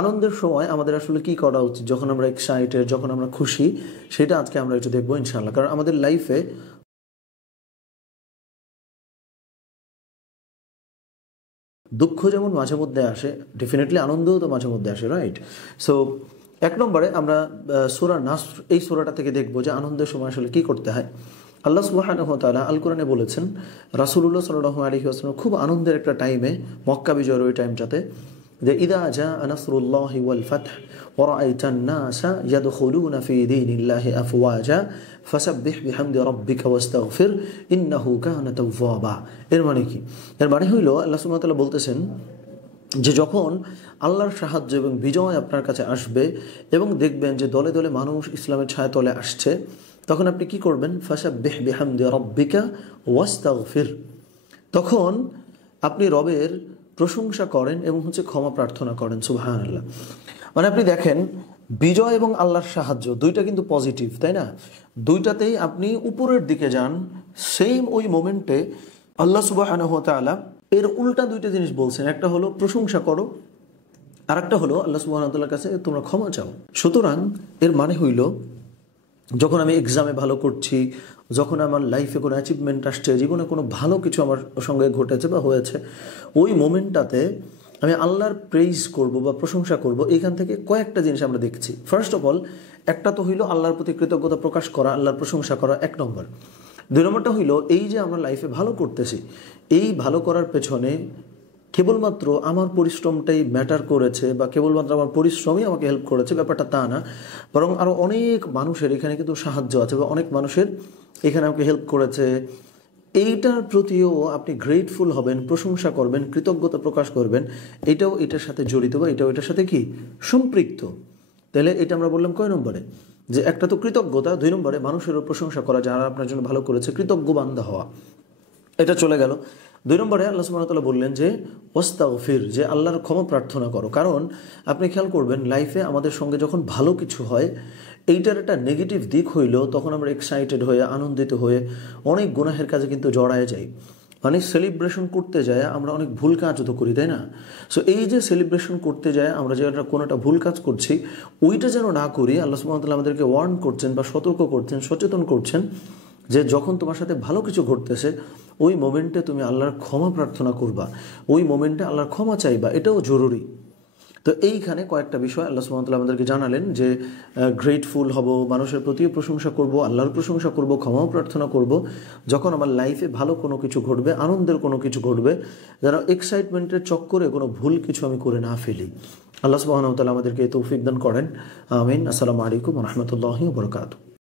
আনন্দের সময় আমাদের আসলে কি করা উচিত, যখন আমরা এক্সাইটেড, যখন আমরা খুশি, সেটা আজকে আমরা একটু দেখবো ইনশাআল্লাহ। কারণ আমাদের লাইফে দুঃখ যেমন মাঝে মধ্যে আসে, ডেফিনেটলি আনন্দও তো মাঝে মধ্যে আসে, রাইট? সো 1 নম্বরে আমরা সূরা নাসর, এই সূরাটা থেকে দেখবো যে আনন্দের সময় আসলে কি করতে হয়। আল্লাহ সুবহানাহু ওয়া তাআলা আল কোরআনে বলেছেন, রাসূলুল্লাহ সাল্লাল্লাহু আলাইহি ওয়াসাল্লাম খুব আনন্দের একটা টাইমে, মক্কা বিজয়ের ওই টাইমটাতে, যে ইদা জাআ নাসরুল্লাহি ওয়াল ফাতহ ওয়া রাআইতান নাসা ইয়াদখুলুনা ফি দীনিল্লাহি আফওয়াজা ফাসাব্বিহ বিহামদি রাব্বিকা ওয়াস্তাগফির ইন্নাহু কানা তাওয়াবা। এর মানে কি? এর মানে হইল আল্লাহ সুবহানাহু ওয়া তাআলা বলতেছেন যে যখন আল্লাহর সাহায্য এবং বিজয় আপনার কাছে আসবে এবং দেখবেন যে দলে দলে মানুষ ইসলামের ছায়াতলে আসছে, তখন আপনি কি করবেন? ফাসাব্বিহ বিহামদি রাব্বিকা ওয়াস্তাগফির। তখন আপনি রবের প্রশংসা করেন এবং ক্ষমা প্রার্থনা করেন। সুবহানাল্লাহ। মানে আপনি দেখেন, বিজয় এবং আল্লাহর সাহায্য দুইটা কিন্তু পজিটিভ, তাই না? দুইটাতেই আপনি উপরের দিকে যান। সেম ওই মোমেন্টে আল্লাহ সুবহানাহু ওয়া তাআলা এর উল্টা দুইটা জিনিস বলছেন। একটা হলো প্রশংসা করো, আর একটা হলো আল্লাহ সুবহানাহু ওয়া তাআলার কাছে তোমরা ক্ষমা চাও। সুতরাং এর মানে হইল, যখন আমি এক্সামে ভালো করছি, যখন আমার লাইফে কোনো অ্যাচিভমেন্ট আসছে, জীবনে কোনো ভালো কিছু আমার সঙ্গে ঘটেছে বা হয়েছে, ওই মোমেন্টটাতে আমি আল্লাহর প্রেইজ করব বা প্রশংসা করব। এখান থেকে কয়েকটা জিনিস আমরা দেখছি। ফার্স্ট অফ অল, একটা তো হইল আল্লাহর প্রতি কৃতজ্ঞতা প্রকাশ করা, আল্লাহর প্রশংসা করা, 1 নম্বর। 2 নম্বরটা হইল, এই যে আমরা লাইফে ভালো করতেছি, এই ভালো করার পেছনে কেবলমাত্র আমার পরিশ্রমটাই ম্যাটার করেছে বা কেবলমাত্র আমার পরিশ্রমই আমাকে হেল্প করেছে, ব্যাপারটা তা না। বরং আরও অনেক মানুষের এখানে কিন্তু সাহায্য আছে বা অনেক মানুষের এখানে আমাকে হেল্প করেছে। এইটার প্রতিও আপনি গ্রেটফুল হবেন, প্রশংসা করবেন, কৃতজ্ঞতা প্রকাশ করবেন। এটাও এটার সাথে জড়িত বা এটাও এটার সাথে কি সম্পৃক্ত। তাহলে এটা আমরা বললাম কয় নম্বরে? যে একটা তো কৃতজ্ঞতা, 2 নম্বরে মানুষেরও প্রশংসা করা, যারা আপনার জন্য ভালো করেছে, কৃতজ্ঞ বান্দা হওয়া, এটা চলে গেল। 2 নম্বরে আল্লাহ সুবহানাহু ওয়া তাআলা বললেন যে ওয়াস্তাগফির, যে আল্লাহর ক্ষমা প্রার্থনা করো। কারণ আপনি খেয়াল করবেন, লাইফে আমাদের সঙ্গে যখন ভালো কিছু হয়, এইটার একটা নেগেটিভ দিক হইল তখন আমরা এক্সাইটেড হয়ে, আনন্দিত হয়ে অনেক গুনাহের কাজে কিন্তু জড়ায় যাই। মানে সেলিব্রেশন করতে যায় আমরা অনেক ভুল কাজ তো করি, তাই না? সো এই যে সেলিব্রেশন করতে যায় আমরা যে কোনো একটা ভুল কাজ করছি, ওইটা যেন না করি, আল্লাহ সুবহানাহু ওয়া তাআলা আমাদেরকে ওয়ার্ন করছেন বা সতর্ক করছেন, সচেতন করছেন যে যখন তোমার সাথে ভালো কিছু ঘটতেছে, ওই মোমেন্টে তুমি আল্লাহর ক্ষমা প্রার্থনা করবা, ওই মোমেন্টে আল্লাহর ক্ষমা চাইবা, এটাও জরুরি। তো এইখানে কয়েকটা বিষয় আল্লাহ সুবহানাহু ওয়া তাআলা আমাদেরকে জানালেন যে গ্রেটফুল হব, মানুষের প্রতিও প্রশংসা করব, আল্লাহর প্রশংসা করব, ক্ষমাও প্রার্থনা করব যখন আমার লাইফে ভালো কোনো কিছু ঘটবে, আনন্দের কোনো কিছু ঘটবে, যেন এক্সাইটমেন্টের চক্করে কোনো ভুল কিছু আমি করে না ফেলি। আল্লাহ সুবহানাহু ওয়া তাআলা আমাদেরকে তৌফিক দান করেন। আমিন। আসসালামু আলাইকুম ওয়া রাহমাতুল্লাহি ওয়া বারাকাতুহু।